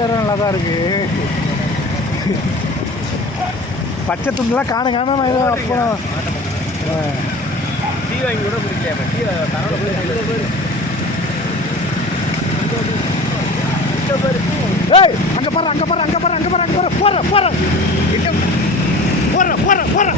டீலரும் நல்லா தான் இருக்கு. பச்சை துண்டுலாம் காணும் காணும் நான் அப்புறம் டீ வாங்கி கூட குடிக்கல. டீ ஏய் அங்கே பாரு அங்கே பாரு அங்கே பாரு அங்கே பாரு அங்கே பாரு போற போற போற போற போற